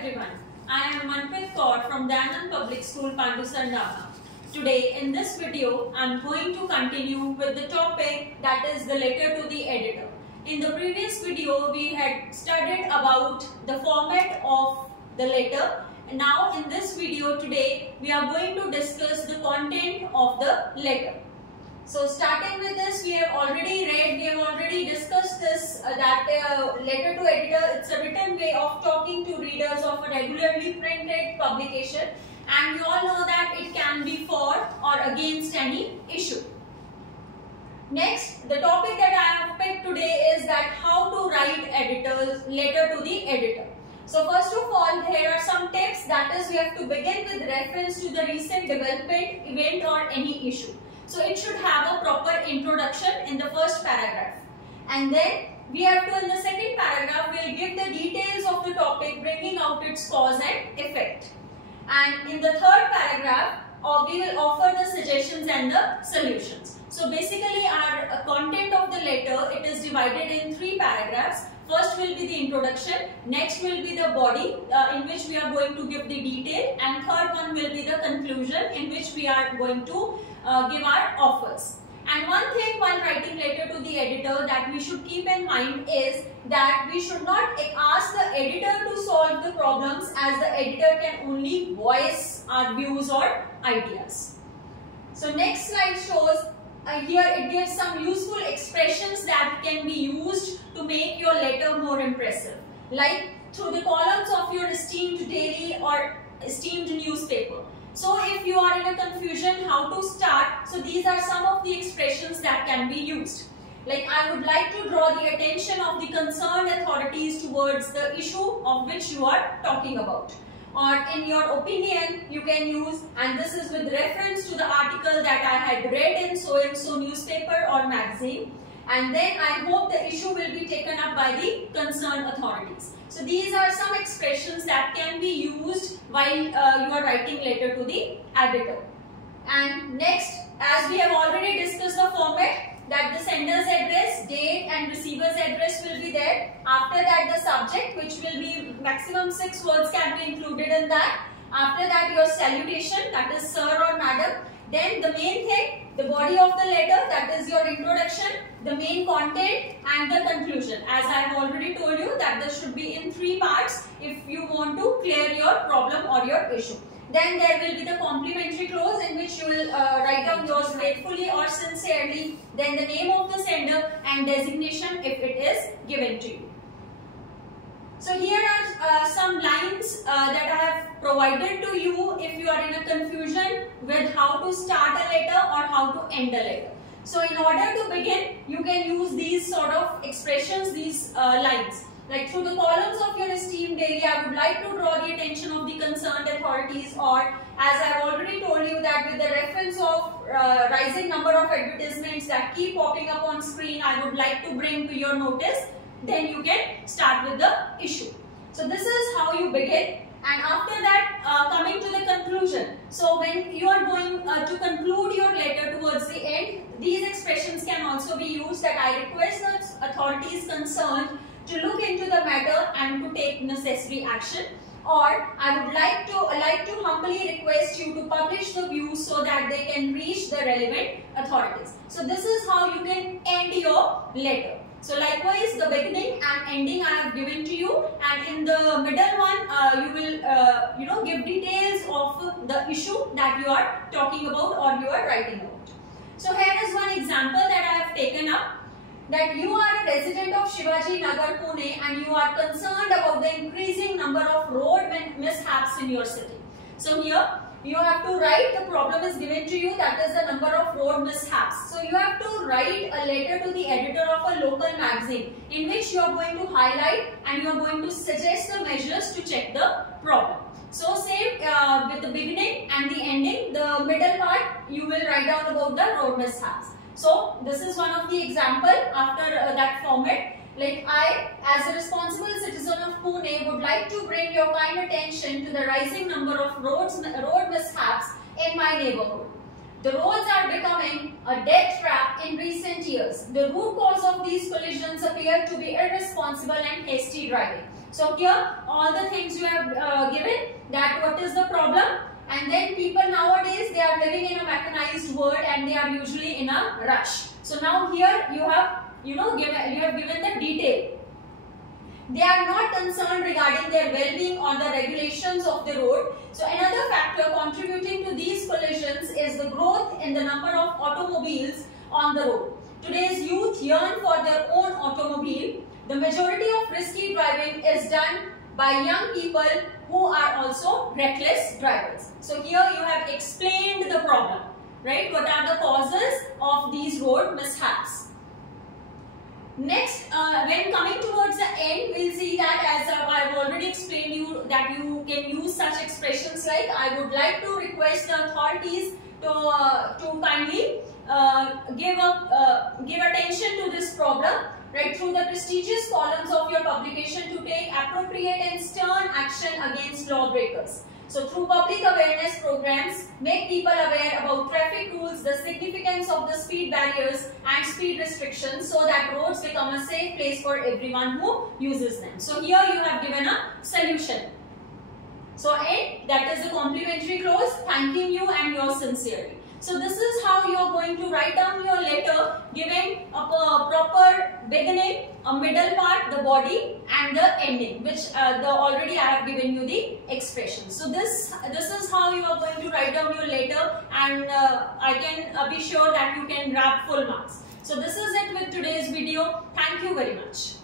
everyone. I am Manpreet Kaur from Dayanand Public School, Pandusandana. Today in this video, I am going to continue with the topic that is the letter to the editor. In the previous video, we had studied about the format of the letter. Now in this video today, we are going to discuss the content of the letter. So starting with this, we have already discussed this that letter to editor, it's a written way of talking to readers of a regularly printed publication, and you all know that it can be for or against any issue. Next, the topic that I have picked today is that how to write letter to the editor. So first of all, here are some tips, that is we have to begin with reference to the recent development, event or any issue. So it should have a proper introduction in the first paragraph. And then we have to, in the second paragraph, we will give the details of the topic, bringing out its cause and effect. And in the third paragraph, we will offer the suggestions and the solutions. So basically our content of the letter, it is divided in 3 paragraphs. First will be the introduction, next will be the body in which we are going to give the detail, and third one will be the conclusion in which we are going to give our offers. And one thing while writing letter to the editor that we should keep in mind is that we should not ask the editor to solve the problems, as the editor can only voice our views or ideas. So next slide shows here it gives some useful expressions that can be used to make your letter more impressive, like through the columns of your esteemed daily or esteemed newspaper. So if you are in a confusion how to start, so these are some of the expressions that can be used. Like, I would like to draw the attention of the concerned authorities towards the issue of which you are talking about. Or in your opinion, you can use, and this is with reference to the article that I had read in so-and-so newspaper or magazine, and then I hope the issue will be taken up by the concerned authorities. So these are some expressions that can be used while you are writing letter to the editor. And next, as we have already discussed the format, that the sender's address, date and receiver's address will be there. After that, the subject, which will be maximum 6 words can be included in that. After that, your salutation, that is sir or madam. Then the main thing, the body of the letter, that is your introduction, the main content and the conclusion. As I have already told you that this should be in 3 parts if you want to clear your problem or your issue. Then there will be the complimentary clause in which you will write down yours gratefully or sincerely, then the name of the sender and designation if it is given to you. So here are some lines that I have provided to you if you are in a confusion with how to start a letter or how to end a letter. So in order to begin, you can use these sort of expressions, these lines. Like, through the columns of your esteemed daily, I would like to draw the attention of the concerned authorities, or as I have already told you that with the reference of rising number of advertisements that keep popping up on screen, I would like to bring to your notice. Then you can start with the issue. So this is how you begin, and after that coming to the conclusion. So when you are going to conclude your letter towards the end, these expressions can also be used, that I request the authorities concerned to look into the matter and to take necessary action, or I would like to humbly request you to publish the views so that they can reach the relevant authorities. So this is how you can end your letter. So likewise, the beginning and ending I have given to you, and in the middle one you will give details of the issue that you are talking about or you are writing about. So here is one example that I have taken up, that you are a resident of Shivaji Nagar, Pune, and you are concerned about the increasing number of road mishaps in your city. So here you have to write, the problem is given to you, that is the number of road mishaps. So you have to write a letter to the editor of a local magazine in which you are going to highlight and you are going to suggest the measures to check the problem. So same with the beginning and the ending, the middle part you will write down about the road mishaps. So this is one of the example after that format. Like, I, as a responsible citizen of Pune, would like to bring your kind attention to the rising number of road mishaps in my neighborhood. The roads are becoming a death trap in recent years. The root cause of these collisions appear to be irresponsible and hasty driving. So here all the things you have given, that what is the problem, and then people nowadays, they are living in a mechanized world and they are usually in a rush. So now here you have given the detail. They are not concerned regarding their well-being or the regulations of the road. So another factor contributing to these collisions is the growth in the number of automobiles on the road. Today's youth yearn for their own automobile. The majority of risky driving is done by young people who are also reckless drivers. So here you have explained the problem, right? What are the causes of these road mishaps? Next, when coming towards the end, we'll see that, as I've already explained you, that you can use such expressions like, I would like to request the authorities to kindly give attention to this problem, right, through the prestigious columns of your publication to take appropriate and stern action against lawbreakers. So through public awareness programs, make people aware about traffic rules, the significance of the speed barriers and speed restrictions, so that roads become a safe place for everyone who uses them. So here you have given a solution. So end, that is a complimentary clause thanking you and yours sincerely. So this is how you are going to write down your letter, giving a proper beginning, a middle part, the body, and the ending, which already I have given you the expression. So this is how you are going to write down your letter, and I can be sure that you can grab full marks. So this is it with today's video. Thank you very much.